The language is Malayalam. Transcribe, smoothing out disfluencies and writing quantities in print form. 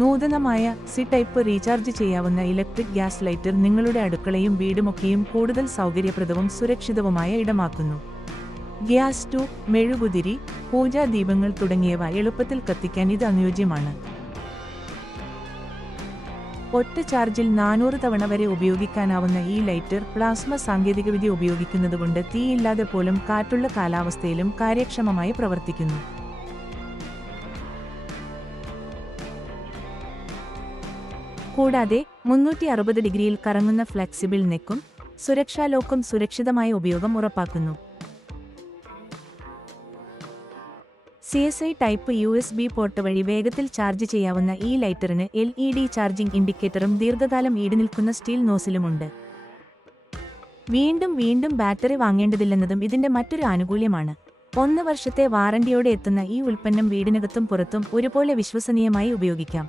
നൂതനമായ സി ടൈപ്പ് റീചാർജ് ചെയ്യാവുന്ന ഇലക്ട്രിക് ഗ്യാസ് ലൈറ്റർ നിങ്ങളുടെ അടുക്കളയും വീടുമൊക്കെയും കൂടുതൽ സൗകര്യപ്രദവും സുരക്ഷിതവുമായ ഇടമാക്കുന്നു. ഗ്യാസ് സ്റ്റവ്, മെഴുകുതിരി, പൂജാദീപങ്ങൾ തുടങ്ങിയവ എളുപ്പത്തിൽ കത്തിക്കാൻ ഇത് അനുയോജ്യമാണ്. ഒറ്റ ചാർജിൽ 400 തവണ വരെ ഉപയോഗിക്കാനാവുന്ന ഈ ലൈറ്റർ പ്ലാസ്മ സാങ്കേതികവിദ്യ ഉപയോഗിക്കുന്നതുകൊണ്ട് തീയില്ലാതെ പോലും കാറ്റുള്ള കാലാവസ്ഥയിലും കാര്യക്ഷമമായി പ്രവർത്തിക്കുന്നു. കൂടാതെ 360 ഡിഗ്രിയിൽ കറങ്ങുന്ന ഫ്ലെക്സിബിൾ നെക്കും സുരക്ഷാ ലോക്കും സുരക്ഷിതമായ ഉപയോഗം ഉറപ്പാക്കുന്നു. CSI ടൈപ്പ് USB പോർട്ട് വഴി വേഗത്തിൽ ചാർജ് ചെയ്യാവുന്ന ഈ ലൈറ്ററിന് LED ചാർജിംഗ് ഇൻഡിക്കേറ്ററും ദീർഘകാലം ഈടുനിൽക്കുന്ന സ്റ്റീൽ നോസിലുമുണ്ട്. വീണ്ടും ബാറ്ററി വാങ്ങേണ്ടതില്ലെന്നതും ഇതിന്റെ മറ്റൊരു ആനുകൂല്യമാണ്. 1 വർഷത്തെ വാറന്റിയോടെ എത്തുന്ന ഈ ഉൽപ്പന്നം വീടിനകത്തും പുറത്തും ഒരുപോലെ വിശ്വസനീയമായി ഉപയോഗിക്കാം.